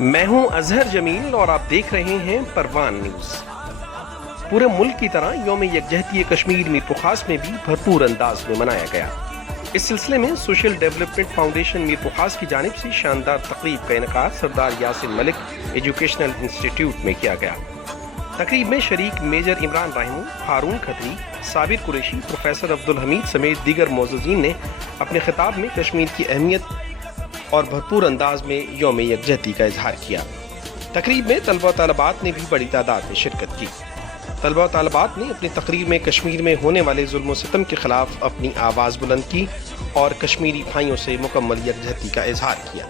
میں ہوں اظہر جمیل اور آپ دیکھ رہے ہیں پروان نیوز۔ پورے ملک کی طرح یوم یکجہتی کشمیر میر پرخاس میں بھی بھرپور انداز میں منایا گیا۔ اس سلسلے میں سوشل ڈیولپمنٹ فاؤنڈیشن میر پرخاس کی جانب سے شاندار تقریب کا انعقاد سردار یاسین ملک ایجوکیشنل انسٹیٹیوٹ میں کیا گیا۔ تقریب میں شریک میجر عمران راہمو، ہارون کھتری، صابر قریشی، پروفیسر عبدالحمید سمیت دیگر معززین نے اپنے خطاب میں کشمیر کی اہمیت اور بھرپور انداز میں یوم یکجہتی کا اظہار کیا۔ تقریب میں طلبہ و طالبات نے بھی بڑی تعداد میں شرکت کی۔ طلبہ و طالبات نے اپنی تقریر میں کشمیر میں ہونے والے ظلم و ستم کے خلاف اپنی آواز بلند کی اور کشمیری بھائیوں سے مکمل یکجہتی کا اظہار کیا۔